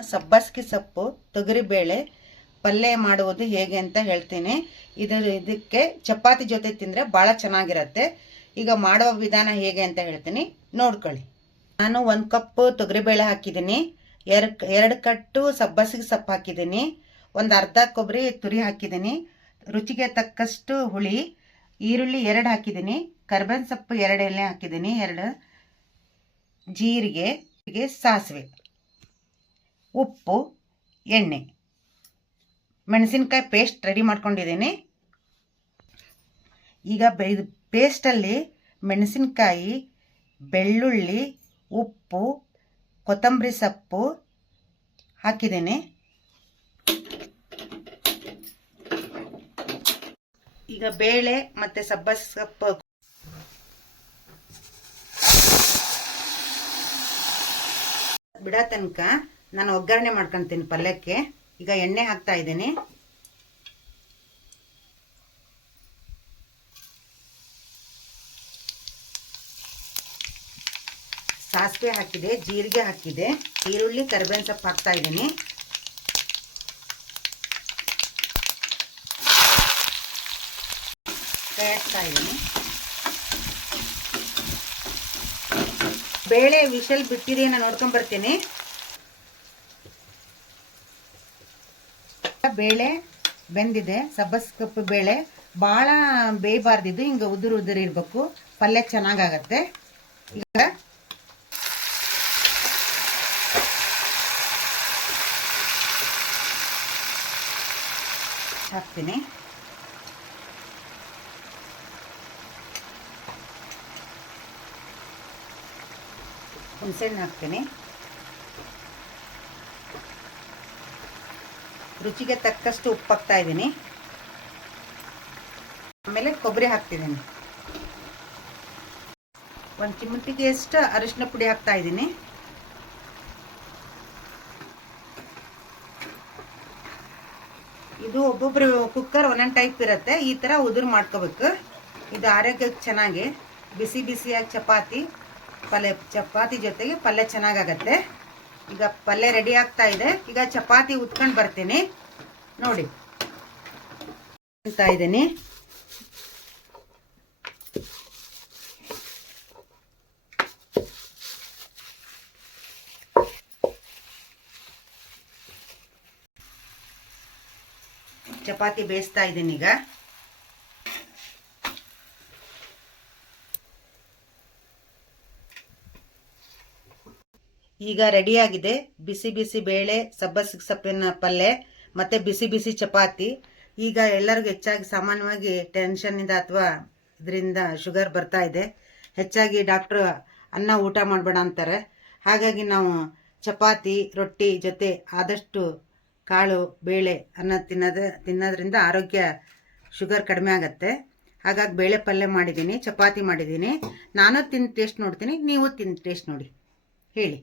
ಸಬ್ಬಸಿಗೆ ಸೊಪ್ಪು ತೊಗರಿಬೇಳೆ ಪಲ್ಯ ಮಾಡುವುದು ಹೇಗೆ ಅಂತ ಹೇಳ್ತೀನಿ. ಇದಕ್ಕೆ ಚಪಾತಿ ಜೊತೆ ತಿಂದರೆ ಭಾಳ ಚೆನ್ನಾಗಿರುತ್ತೆ. ಈಗ ಮಾಡುವ ವಿಧಾನ ಹೇಗೆ ಅಂತ ಹೇಳ್ತೀನಿ, ನೋಡ್ಕೊಳ್ಳಿ. ನಾನು 1 ಕಪ್ ತೊಗರಿಬೇಳೆ ಹಾಕಿದ್ದೀನಿ, 2 ಕಟ್ಟು ಸಬ್ಬಸಿಗೆ ಸೊಪ್ಪು ಹಾಕಿದ್ದೀನಿ, ಒಂದು ಅರ್ಧ ಕೊಬ್ಬರಿ ತುರಿ ಹಾಕಿದ್ದೀನಿ, ರುಚಿಗೆ ತಕ್ಕಷ್ಟು ಹುಳಿ, ಈರುಳ್ಳಿ 2 ಹಾಕಿದ್ದೀನಿ, ಕರ್ಬೇವಿನ ಸೊಪ್ಪು 2 ಎಲೆ ಹಾಕಿದ್ದೀನಿ, 2 ಜೀರಿಗೆ, ಸಾಸಿವೆ, ಉಪ್ಪು, ಎಣ್ಣೆ, ಮೆಣಸಿನಕಾಯಿ ಪೇಸ್ಟ್ ರೆಡಿ ಮಾಡ್ಕೊಂಡಿದ್ದೀನಿ. ಈಗ ಪೇಸ್ಟಲ್ಲಿ ಮೆಣಸಿನಕಾಯಿ, ಬೆಳ್ಳುಳ್ಳಿ, ಉಪ್ಪು, ಕೊತ್ತಂಬರಿ ಸೊಪ್ಪು ಹಾಕಿದ್ದೀನಿ. ಈಗ ಬೇಳೆ ಮತ್ತು ಸಬ್ಬಸಿಗೆ ಸೊಪ್ಪು ಬಿಡೋ ತನಕ ನಾನು ಒಗ್ಗರಣೆ ಮಾಡ್ಕೊತೀನಿ ಪಲ್ಯಕ್ಕೆ. ಈಗ ಎಣ್ಣೆ ಹಾಕ್ತಾ ಇದ್ದೀನಿ. ಸಾಸಿವೆ ಹಾಕಿದೆ, ಜೀರಿಗೆ ಹಾಕಿದೆ, ಈರುಳ್ಳಿ ಕರಿಬೇವಿನ ಸೊಪ್ಪು ಹಾಕ್ತಾ ಇದ್ದೀನಿ. ಹಾಕ್ತಾ ಇದ್ದೀನಿ. ಬೇಳೆ ವಿಷಲ್ ಬಿಟ್ಟಿದೆ, ನಾನು ನೋಡ್ಕೊಂಡ್ ಬರ್ತೀನಿ. ಬೇಳೆ ಬೆಂದಿದೆ. ಸಬ್ಬಸಿಗೆ ಸೊಪ್ಪು ಬೇಳೆ ಭಾಳ ಬೇಯಬಾರ್ದಿದ್ದು, ಹಿಂಗೆ ಉದುರು ಇರಬೇಕು, ಪಲ್ಯ ಚೆನ್ನಾಗಾಗತ್ತೆ. ಈಗ ಹಾಕ್ತೀನಿ. ಹುಣಸೆಹಣ್ಣು ಹಾಕ್ತೀನಿ. ರುಚಿಗೆ ತಕ್ಕಷ್ಟು ಉಪ್ಪು ಹಾಕ್ತಾ ಇದ್ದೀನಿ. ಆಮೇಲೆ ಕೊಬ್ಬರಿ ಹಾಕ್ತಿದ್ದೀನಿ. 1 ಚಿಮಟಿಗೆಯಷ್ಟು ಅರಿಶಿನ ಪುಡಿ ಹಾಕ್ತಾ ಇದ್ದೀನಿ. ಇದು ಒಬ್ಬೊಬ್ರು ಕುಕ್ಕರ್ ಒಂದೊಂದು ಟೈಪ್ ಇರುತ್ತೆ, ಈ ಥರ ಉದುರು ಮಾಡ್ಕೋಬೇಕು. ಇದು ಆರೋಗ್ಯಕ್ಕೆ ಚೆನ್ನಾಗಿ, ಬಿಸಿ ಬಿಸಿಯಾಗಿ ಚಪಾತಿ ಜೊತೆಗೆ ಪಲ್ಯ ಚೆನ್ನಾಗಾಗತ್ತೆ. ಈಗ ಪಲ್ಯ ರೆಡಿ ಆಗ್ತಾ ಇದೆ. ಈಗ ಚಪಾತಿ ಉತ್ಕೊಂಡು ಬರ್ತೀನಿ, ನೋಡಿ ಅಂತ ಇದ್ದೀನಿ. ಚಪಾತಿ ಬೇಯಿಸ್ತಾ ಇದ್ದೀನಿ. ಈಗ ರೆಡಿಯಾಗಿದೆ ಬಿಸಿ ಬಿಸಿ ಬೇಳೆ, ಸಬ್ಬಸಿಗೆ ಸೊಪ್ಪಿನ ಪಲ್ಯ ಮತ್ತು ಬಿಸಿ ಬಿಸಿ ಚಪಾತಿ. ಈಗ ಎಲ್ಲರಿಗೂ ಹೆಚ್ಚಾಗಿ ಸಾಮಾನ್ಯವಾಗಿ ಟೆನ್ಷನ್ನಿಂದ ಅಥವಾ ಇದರಿಂದ ಶುಗರ್ ಬರ್ತಾ ಇದೆ. ಹೆಚ್ಚಾಗಿ ಡಾಕ್ಟ್ರು ಅನ್ನ ಊಟ ಮಾಡಬೇಡ ಅಂತಾರೆ. ಹಾಗಾಗಿ ನಾವು ಚಪಾತಿ ರೊಟ್ಟಿ ಜೊತೆ ಆದಷ್ಟು ಕಾಳು ಬೇಳೆ ಅನ್ನ ತಿನ್ನೋದ್ರಿಂದ ಆರೋಗ್ಯ ಶುಗರ್ ಕಡಿಮೆ ಆಗುತ್ತೆ. ಹಾಗಾಗಿ ಬೇಳೆ ಪಲ್ಯ ಮಾಡಿದ್ದೀನಿ, ಚಪಾತಿ ಮಾಡಿದ್ದೀನಿ. ನಾನು ತಿಂದು ಟೇಸ್ಟ್ ನೋಡ್ತೀನಿ, ನೀವು ತಿಂದು ಟೇಸ್ಟ್ ನೋಡಿ ಹೇಳಿ.